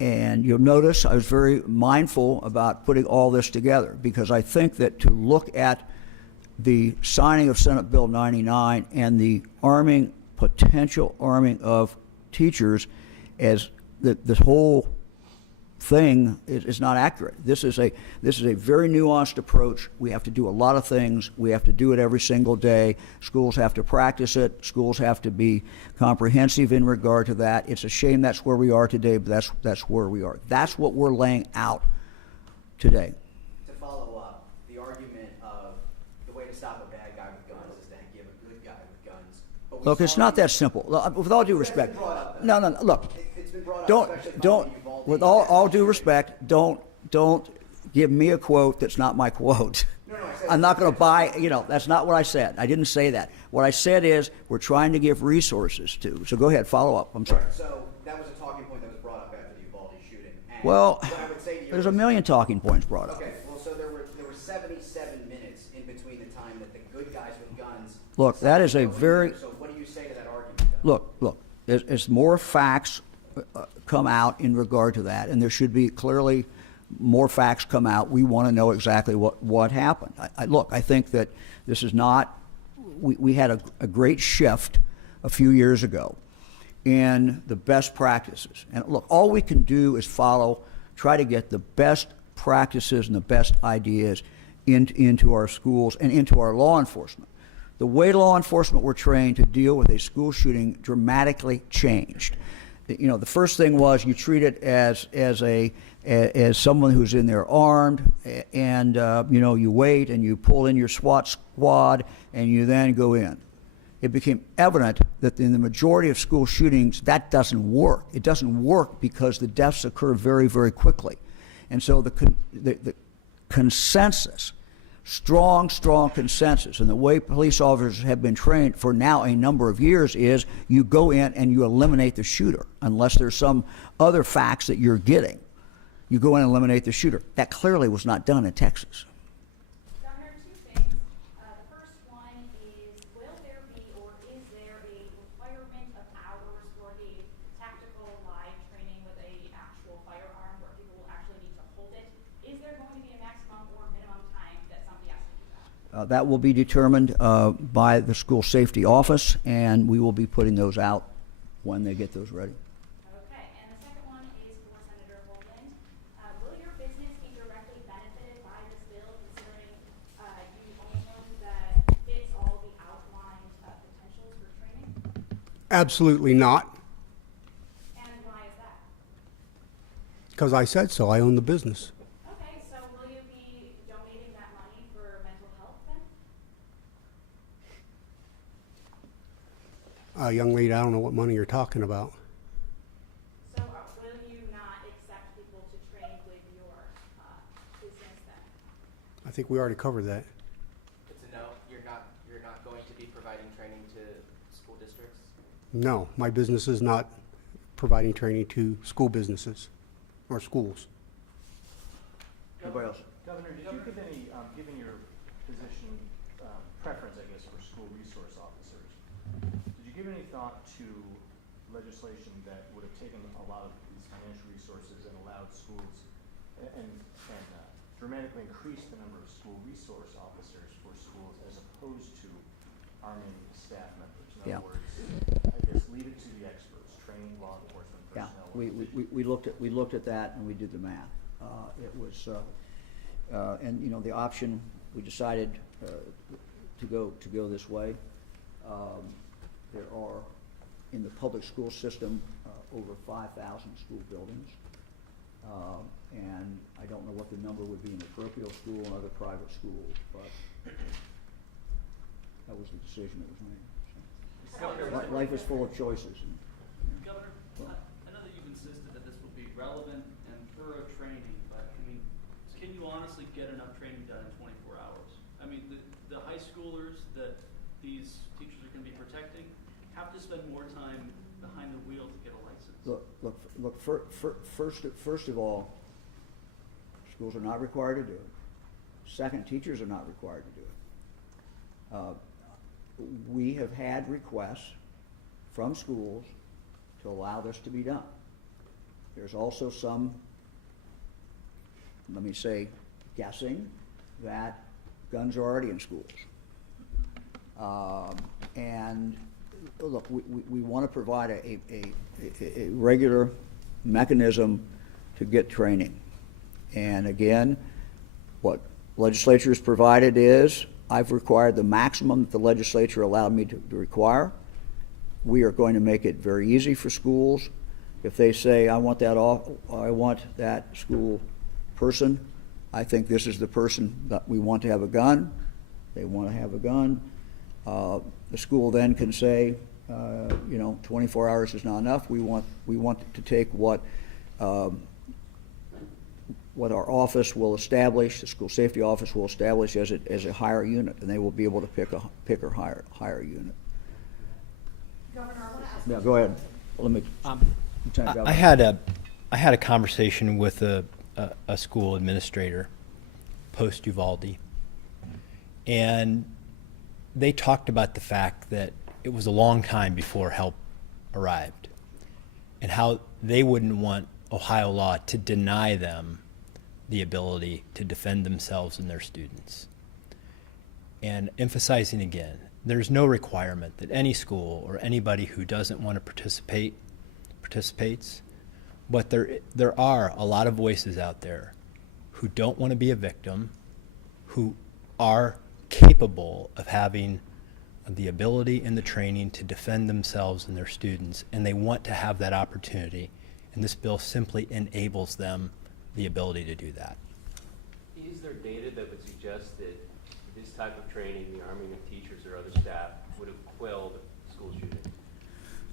And you'll notice I was very mindful about putting all this together, because I think that to look at the signing of Senate Bill 99 and the potential arming of teachers as this whole thing is not accurate. This is a very nuanced approach. We have to do a lot of things. We have to do it every single day. Schools have to practice it. Schools have to be comprehensive in regard to that. It's a shame that's where we are today, but that's where we are. That's what we're laying out today. To follow up, the argument of the way to stop a bad guy with guns is to give a good guy with guns. But we Look, it's saw not the- that simple. With all due respect, It's been brought up, no, look, It's been brought up, don't, especially don't, following Uvalde. with all due respect, don't give me a quote that's not my quote. No, I said- I'm not going to buy, that's not what I said. I didn't say that. What I said is we're trying to give resources to. So go ahead, follow up. I'm sorry. Right, so that was a talking point that was brought up after the Uvalde shooting. And Well, what I would say to you there's a is- million talking points brought up. Okay, well, so there were 77 minutes in between the time that the good guys with guns. Look, that is a decided to go in very- there. So what do you say to that argument, though? Look, as more facts come out in regard to that, and there should be clearly more facts come out, we want to know exactly what happened. I think that this is not, we had a great shift a few years ago in the best practices. And look, all we can do is try to get the best practices and the best ideas into our schools and into our law enforcement. The way law enforcement were trained to deal with a school shooting dramatically changed. The first thing was you treat it as someone who's in there armed, and you wait and you pull in your SWAT squad and you then go in. It became evident that in the majority of school shootings that doesn't work. It doesn't work because the deaths occur very, very quickly, and so the consensus. Strong consensus, and the way police officers have been trained for now a number of years is you go in and you eliminate the shooter unless there's some other facts that you're getting. You go in and eliminate the shooter. That clearly was not done in Texas. Governor, two things. The first one is, will there be or is there a requirement of hours for the tactical live training with a actual firearm where people will actually need to hold it? Is there going to be a maximum or minimum time that somebody has to do that? That will be determined by the school safety office, and we will be putting those out when they get those ready. Okay, and the second one is for Senator Holland. Will your business be directly benefited by this bill, considering you own one that fits all the outlined potentials for training? Absolutely not, And why is that? because I said so. I own the business. Okay, so will you be donating that money for mental health then? Young lady, I don't know what money you're talking about. So will you not accept people to train with your business then? I think we already covered that. It's a no, you're not going to be providing training to school districts? No, my business is not providing training to school businesses or schools. Anybody else? Governor, did you give any, given your position, preference, I guess, for school resource officers, did you give any thought to legislation that would have taken a lot of these financial resources and allowed schools and dramatically increased the number of school resource officers for schools as opposed to arming staff members? In Yeah. other words, I guess, leave it to the experts, training law enforcement Yeah, personnel. we looked at that and we did the math. It was, and the option, we decided to go this way. There are, in the public school system, over 5,000 school buildings. And I don't know what the number would be in a parochial school and other private schools, but that was the decision that was made. So, life is full of choices. Governor, I know that you've insisted that this will be relevant and thorough training, but I mean, can you honestly get enough training done in 24 hours? I mean, the high schoolers that these teachers are going to be protecting have to spend more time behind the wheel to get a license. Look. First of all, schools are not required to do it. Second, teachers are not required to do it. we have had requests from schools to allow this to be done. There's also some, let me say, guessing that guns are already in schools. And look, we want to provide a regular mechanism to get training. And again, what legislature has provided is, I've required the maximum that the legislature allowed me to require. We are going to make it very easy for schools. If they say, I want that school person, I think this is the person that we want to have a gun. They want to have a gun. The school then can say, 24 hours is not enough. We want to take what our office will establish, the school safety office will establish as a higher unit, and they will be able to pick a higher unit. Governor, I want to ask. Yeah, go ahead. Let me. Lieutenant Governor. I had a conversation with a school administrator post Uvalde, and they talked about the fact that it was a long time before help arrived, and how they wouldn't want Ohio law to deny them the ability to defend themselves and their students. And emphasizing again, there's no requirement that any school or anybody who doesn't want to participates, but there are a lot of voices out there who don't want to be a victim, who are capable of having the ability and the training to defend themselves and their students, and they want to have that opportunity, and this bill simply enables them the ability to do that. Is there data that would suggest that this type of training, the arming of teachers or other staff, would have quelled school shootings?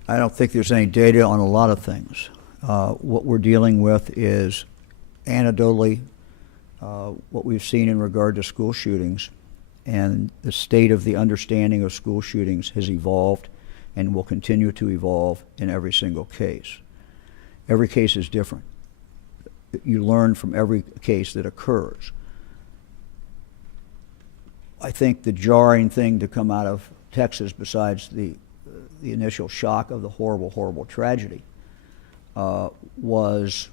I don't think there's any data on a lot of things. What we're dealing with is anecdotally what we've seen in regard to school shootings, and the state of the understanding of school shootings has evolved and will continue to evolve in every single case. Every case is different. You learn from every case that occurs. I think the jarring thing to come out of Texas, besides the initial shock of the horrible, horrible tragedy, was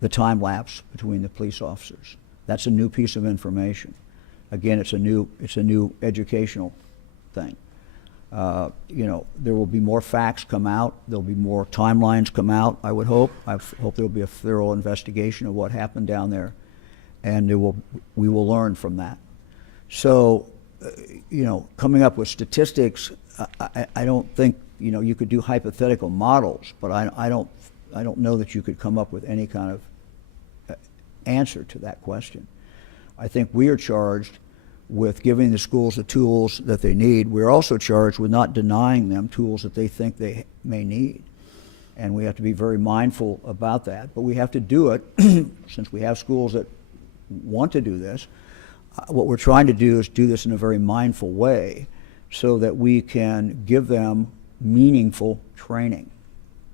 the time lapse between the police officers. That's a new piece of information. Again, it's a new educational thing. There will be more facts come out. There'll be more timelines come out, I would hope. I hope there'll be a thorough investigation of what happened down there, and we will learn from that. So, coming up with statistics, I don't think, you could do hypothetical models, but I don't know that you could come up with any kind of answer to that question. I think we are charged with giving the schools the tools that they need. We're also charged with not denying them tools that they think they may need. And we have to be very mindful about that. But we have to do it, since we have schools that want to do this. What we're trying to do is do this in a very mindful way so that we can give them meaningful training.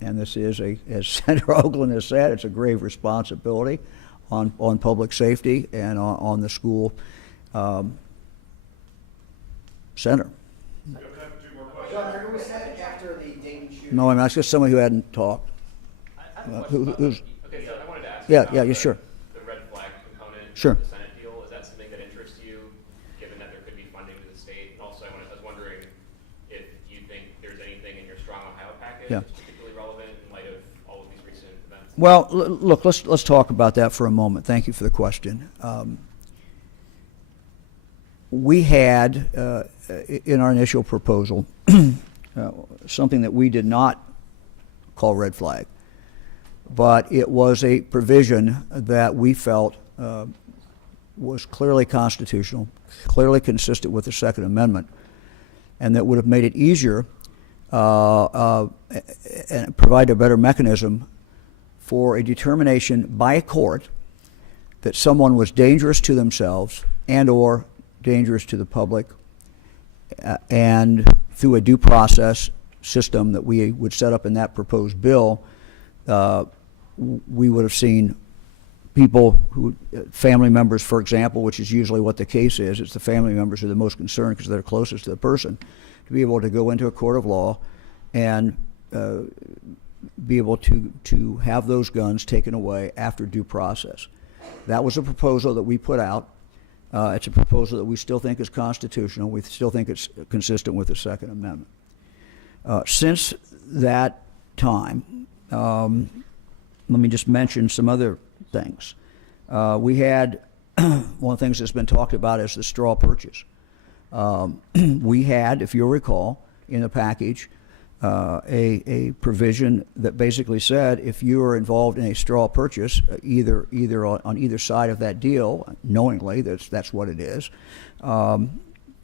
And this is, as Senator Oakland has said, it's a grave responsibility on public safety and on the school center. Governor, who was said after the Dayton shooting? No, I mean, that's just somebody who hadn't talked. I have a Who's? question. Okay, so I wanted to ask Yeah, about yeah, sure. the red flag component Sure. of the Senate deal. Is that something that interests you, given that there could be funding to the state? And also, I was wondering if you think there's anything in your Strong Ohio package Yeah. that's particularly relevant in light of all of these recent events. Well, look, let's talk about that for a moment. Thank you for the question. We had, in our initial proposal, something that we did not call red flag, but it was a provision that we felt was clearly constitutional, clearly consistent with the Second Amendment, and that would have made it easier and provide a better mechanism for a determination by a court that someone was dangerous to themselves and or dangerous to the public, and through a due process system that we would set up in that proposed bill, we would have seen people who, family members, for example, which is usually what the case is, it's the family members who are the most concerned because they're closest to the person, to be able to go into a court of law and be able to have those guns taken away after due process. That was a proposal that we put out. It's a proposal that we still think is constitutional. We still think it's consistent with the Second Amendment. Since that time, let me just mention some other things. We had one of the things that's been talked about is the straw purchase. We had, if you'll recall, in the package, a provision that basically said if you are involved in a straw purchase, either on either side of that deal, knowingly, that's what it is,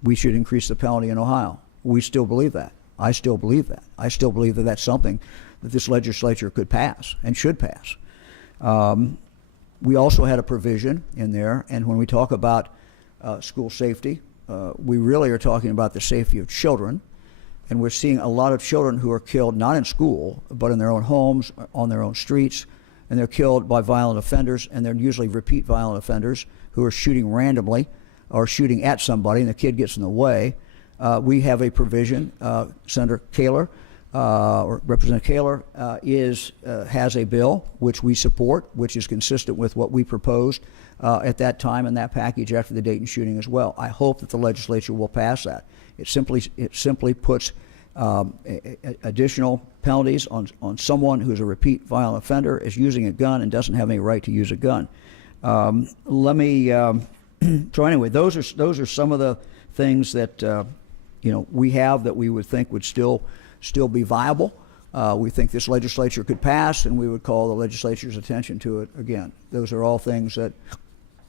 we should increase the penalty in Ohio. We still believe that. I still believe that. I still believe that that's something that this legislature could pass and should pass. We also had a provision in there, and when we talk about school safety, we really are talking about the safety of children. And we're seeing a lot of children who are killed not in school, but in their own homes, on their own streets, and they're killed by violent offenders, and they're usually repeat violent offenders who are shooting randomly or shooting at somebody, and the kid gets in the way. We have a provision, Senator Kaler, or Representative Kaler, has a bill which we support, which is consistent with what we proposed at that time in that package after the Dayton shooting as well. I hope that the legislature will pass that. It simply puts additional penalties on someone who is a repeat violent offender, is using a gun, and doesn't have any right to use a gun. Let me. So anyway, those are some of the things that we have that we would think would still be viable. We think this legislature could pass, and we would call the legislature's attention to it again. Those are all things that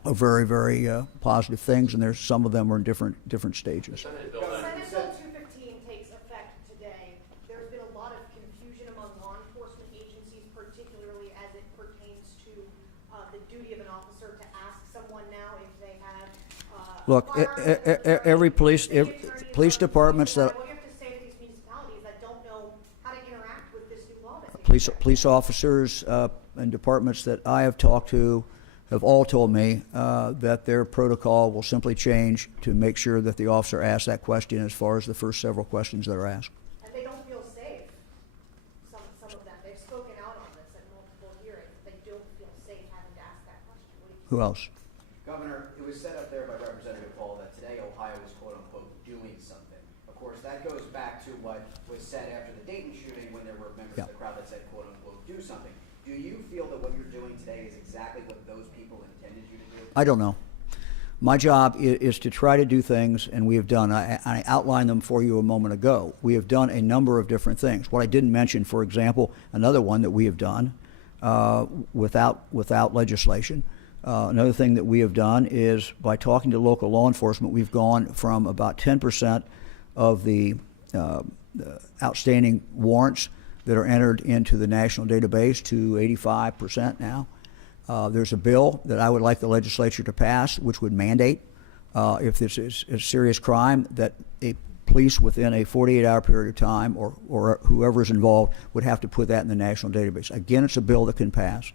are very, very positive things, and there's some of them are in different stages. Senate Bill 215 takes effect today. There's been a lot of confusion among law enforcement agencies, particularly as it pertains to the duty of an officer to ask someone now if they have. Look, every police departments that. What do you have to say to these municipalities that don't know how to interact with this new law? Police officers and departments that I have talked to have all told me that their protocol will simply change to make sure that the officer asks that question as far as the first several questions that are asked. And they don't feel safe. Some of them. They've spoken out on this at multiple hearings. They don't feel safe having to ask that question. Who else? Governor, it was said up there by Representative Paul that today Ohio is quote unquote doing something. Of course, that goes back to what was said after the Dayton shooting when there were members of the crowd that said quote unquote do something. Do you feel that what you're doing today is exactly what those people intended you to do? I don't know. My job is to try to do things, and we have done. I outlined them for you a moment ago. We have done a number of different things. What I didn't mention, for example, another one that we have done without legislation. Another thing that we have done is by talking to local law enforcement, we've gone from about 10% of the outstanding warrants that are entered into the national database to 85% now. There's a bill that I would like the legislature to pass, which would mandate, if this is a serious crime, that a police within a 48-hour period of time, or whoever is involved, would have to put that in the national database. Again, it's a bill that can pass.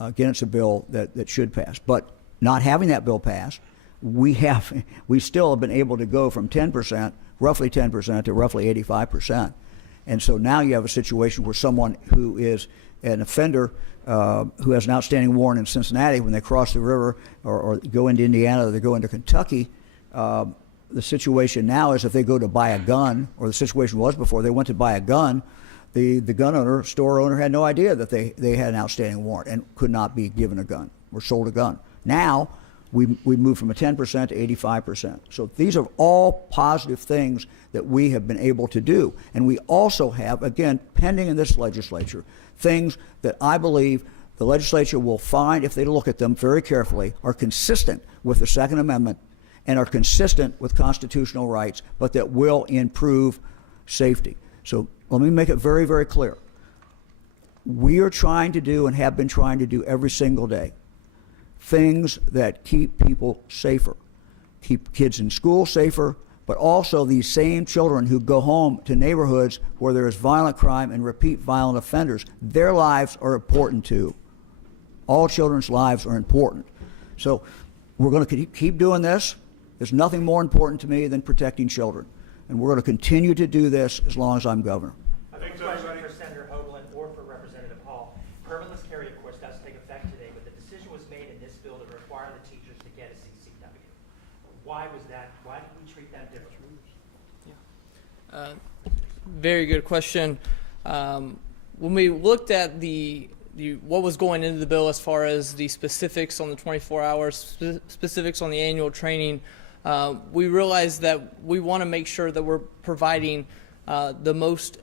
Again, it's a bill that should pass. But not having that bill passed, we still have been able to go from 10%, roughly 10%, to roughly 85%. And so now you have a situation where someone who is an offender who has an outstanding warrant in Cincinnati, when they cross the river or go into Indiana or they go into Kentucky, the situation now is if they go to buy a gun, or the situation was before they went to buy a gun, the gun owner, store owner, had no idea that they had an outstanding warrant and could not be given a gun or sold a gun. Now we moved from a 10% to 85%. So these are all positive things that we have been able to do. And we also have, again, pending in this legislature, things that I believe the legislature will find, if they look at them very carefully, are consistent with the Second Amendment and are consistent with constitutional rights, but that will improve safety. So let me make it very, very clear. We are trying to do and have been trying to do every single day things that keep people safer, keep kids in school safer, but also these same children who go home to neighborhoods where there is violent crime and repeat violent offenders, their lives are important too. All children's lives are important. So we're going to keep doing this. There's nothing more important to me than protecting children. And we're going to continue to do this as long as I'm governor. I have a question for Senator Hoagland or for Representative Hall. Permitless carry, of course, does take effect today, but the decision was made in this bill to require the teachers to get a CCW. Why was that? Why did we treat them differently? Very good question. When we looked at what was going into the bill as far as the specifics on the 24 hours, specifics on the annual training, we realized that we want to make sure that we're providing the most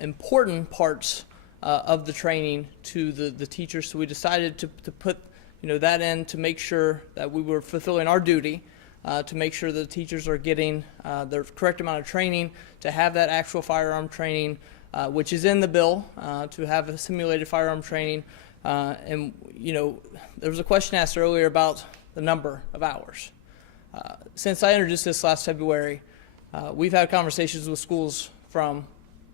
important parts of the training to the teachers. So we decided to put that in to make sure that we were fulfilling our duty, to make sure the teachers are getting the correct amount of training, to have that actual firearm training, which is in the bill, to have a simulated firearm training. And there was a question asked earlier about the number of hours. Since I introduced this last February, we've had conversations with schools from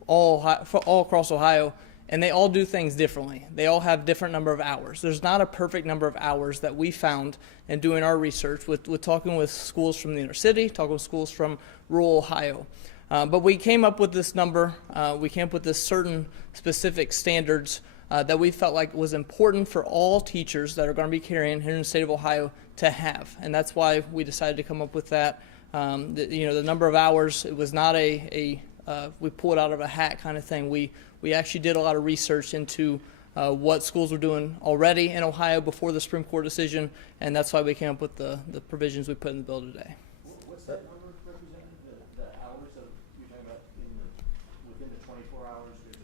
all across Ohio, and they all do things differently. They all have different number of hours. There's not a perfect number of hours that we found in doing our research with talking with schools from the inner city, talking with schools from rural Ohio. But we came up with this number. We came up with this certain specific standards that we felt like was important for all teachers that are going to be carrying here in the state of Ohio to have. And that's why we decided to come up with that. The number of hours, it was not we pull it out of a hat kind of thing. We actually did a lot of research into what schools were doing already in Ohio before the Supreme Court decision, and that's why we came up with the provisions we put in the bill today. What's that number represented? The hours of, you're talking about within the 24 hours, there's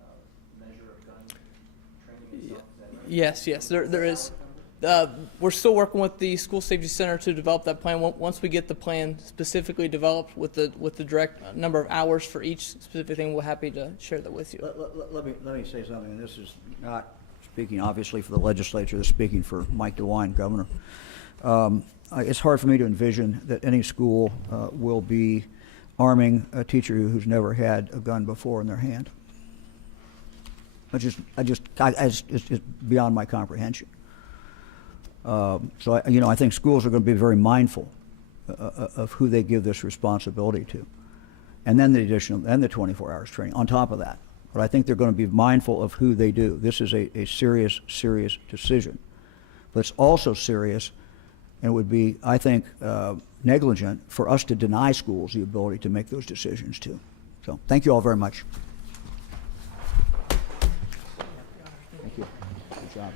a measure of gun training itself? Is that right? Yes, there is. We're still working with the School Safety Center to develop that plan. Once we get the plan specifically developed with the direct number of hours for each specific thing, we're happy to share that with you. Let me say something, and this is not speaking obviously for the legislature, this is speaking for Mike DeWine, governor. It's hard for me to envision that any school will be arming a teacher who's never had a gun before in their hand. It's beyond my comprehension. So I think schools are going to be very mindful of who they give this responsibility to, and then the 24 hours training on top of that. But I think they're going to be mindful of who they do. This is a serious decision, but it's also serious, and it would be, I think, negligent for us to deny schools the ability to make those decisions too. So thank you all very much. Thank you. Good job.